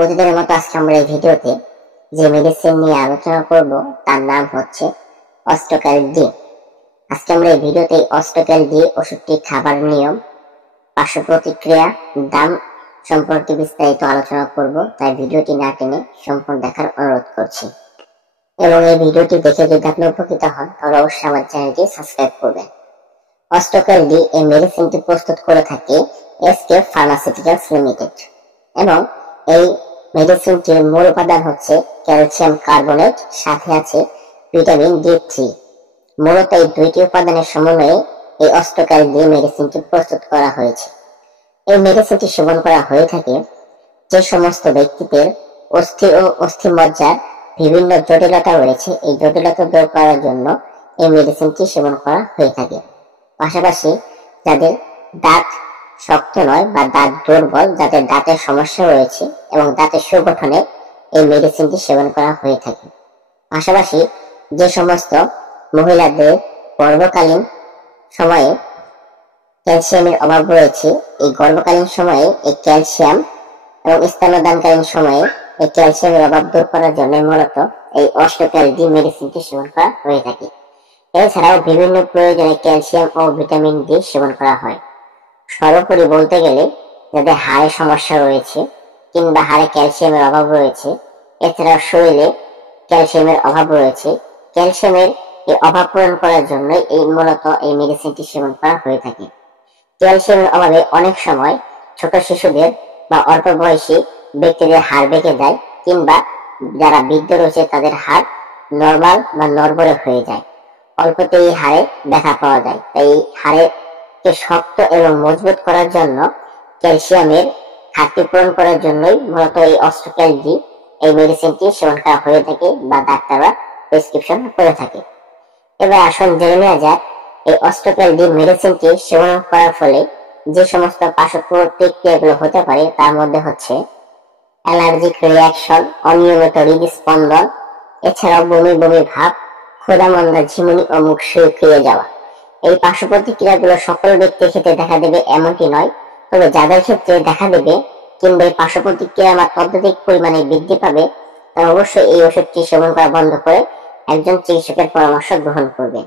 প্রতিদিনের মতো আজকে আমরা এই ভিডিওতে যে মেডিসিন নিয়ে আলোচনা করব তার নাম হচ্ছে অস্টোক্যাল ডি। আজকে আমরা এই ভিডিওতে অস্টোক্যাল ডি ওষুধটি খাবার নিয়ম, পার্শ্ব প্রতিক্রিয়া, দাম সম্পর্কে বিস্তারিত আলোচনা করব। তাই ভিডিওটি না টেনে সম্পূর্ণ দেখার অনুরোধ করছি এবং এই ভিডিওটি দেখে যদি আপনি উপকৃত হন তাহলে অবশ্যই আমার চ্যানেলটি সাবস্ক্রাইব করবেন। অস্টোক্যাল ডি এই মেডিসিনটি প্রস্তুত করে থাকে এসকে ফার্মাসিউটিক্যালস লিমিটেড এবং এই মেডিসিনটির মূল উপাদান হচ্ছে ক্যালসিয়াম কার্বনেট, সাথে আছে ভিটামিন D3। মূলত এই দুইটি উপাদানের সমন্বয়ে এই অস্টোক্যাল ডি মেডিসিনটি প্রস্তুত করা হয়েছে। এই মেডিসিনটি সেবন করা হয়ে থাকে যে সমস্ত ব্যক্তিদের অস্থি ও অস্থিমজ্জার বিভিন্ন জটিলতা রয়েছে, এই জটিলতা দূর করার জন্য এই মেডিসিনটি সেবন করা হয়ে থাকে। পাশাপাশি যাদের দাঁত শক্ত নয় বা দাঁত দুর্বল, যাদের দাঁতের সমস্যা রয়েছে এবং দাঁতের সুগঠনে এই মেডিসিনটি সেবন করা হয়ে থাকে। পাশাপাশি যে সমস্ত মহিলাদের গর্ভকালীন সময়ে ক্যালসিয়ামের অভাব রয়েছে, এই গর্ভকালীন সময়ে এই ক্যালসিয়াম এবং স্তন্যদানকালীন সময়ে এই ক্যালসিয়ামের অভাব দূর করার জন্য মূলত এই অস্টোক্যাল ডি মেডিসিনটি সেবন করা হয়ে থাকে। এছাড়াও বিভিন্ন প্রয়োজনে ক্যালসিয়াম ও ভিটামিন ডি সেবন করা হয়। সর্বোপরি বলতে গেলে যাদের হাড়ের সমস্যা রয়েছে কিংবা হাড়ে ক্যালসিয়ামের অভাব রয়েছে, এছাড়াও শরীরে ক্যালসিয়ামের অভাব রয়েছে, ক্যালসিয়ামের এই অভাব পূরণ করার জন্য এই মূলত এই মেডিসিনটি সেবন করা হয়ে থাকে। ক্যালসিয়ামের অভাবে অনেক সময় ছোট শিশুদের বা অল্প বয়সী ব্যক্তিদের হাড় বেঁকে যায় কিংবা যারা বৃদ্ধ রয়েছে তাদের হাড় নরমাল বা নড়বড়ে হয়ে যায়, অল্পতেই হাড়ে ব্যথা পাওয়া যায়। তাই হাড়কে শক্ত এবং মজবুত করার জন্য ক্যালসিয়ামের ঘাটতি পূরণ করার জন্যই মূলত এই অস্টোক্যাল ডি এই মেডিসিনটি সেবন করা হয়ে থাকে বা ডাক্তাররা প্রেসক্রিপশন করে থাকে। এবার আসুন জেনে নেওয়া যাক এই অস্টোক্যাল ডি মেডিসিনটি সেবন করার ফলে যে সমস্ত পার্শ্ব প্রতিক্রিয়াগুলো হতে পারে তার মধ্যে হচ্ছে অ্যালার্জিক রিয়াকশন, অনিয়মিত হৃদস্পন্দন, এছাড়াও বমি বমি ভাব, ক্ষুধামন্দা, ঝিমুনি ও মুখ শুকিয়ে যাওয়া। এই পার্শ্ব প্রতিক্রিয়াগুলো সকল ব্যক্তির ক্ষেত্রে দেখা দেবে এমনটি নয়, তবে যাদের ক্ষেত্রে দেখা দেবে কিংবা এই পার্শ্ব প্রতিক্রিয়া অত্যধিক পরিমাণে বৃদ্ধি পাবে তারা অবশ্যই এই ওষুধটি সেবন করা বন্ধ করে একজন চিকিৎসকের পরামর্শ গ্রহণ করবেন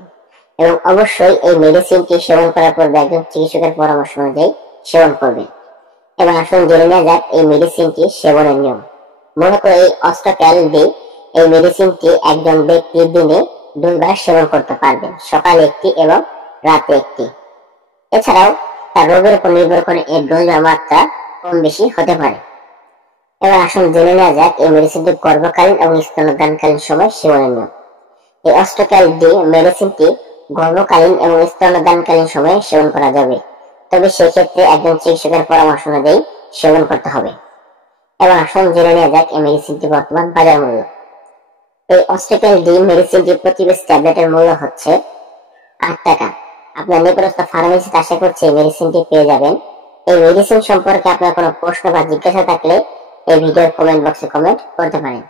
এবং অবশ্যই এই মেডিসিনটি সেবন করার পূর্বে একজন চিকিৎসকের পরামর্শ অনুযায়ী সেবন করবেন। এবার আসুন জেনে নেওয়া যাক এই মেডিসিনটি সেবনের নিয়ম। মূলত এই অস্টোক্যাল ডি এই মেডিসিনটি একজন ব্যক্তি দিনে 2 বার সেবন করতে পারবেন, সকালে একটি এবং রাতে একটি। এছাড়াও তার রোগের উপর নির্ভর করে এর ডোজ বা মাত্রা কম বেশি হতে পারে। এবার আসুন জেনে নেওয়া যাক এই মেডিসিনটি গর্ভকালীন এবং স্তন্যদানকালীন সময় সেবনের নিয়ম। এই অস্টোক্যাল ডি মেডিসিনটি গর্ভকালীন এবং স্তন্যদানকালীন সময়ে সেবন করা যাবে, তবে সেক্ষেত্রে একজন চিকিৎসকের পরামর্শ অনুযায়ী সেবন করতে হবে। এবার আসুন জেনে নেওয়া যাক এই মেডিসিনটি বর্তমান বাজার মূল্য। এই অস্টোক্যাল ডি মেডিসিনটি প্রতি পিস ট্যাবলেটের মূল্য হচ্ছে 8 টাকা। আপনার নিকটস্থ ফার্মেসিতে আশা করছি এই মেডিসিনটি পেয়ে যাবেন। এই মেডিসিন সম্পর্কে আপনার কোনো প্রশ্ন বা জিজ্ঞাসা থাকলে এই ভিডিওর কমেন্ট বক্সে কমেন্ট করতে পারেন।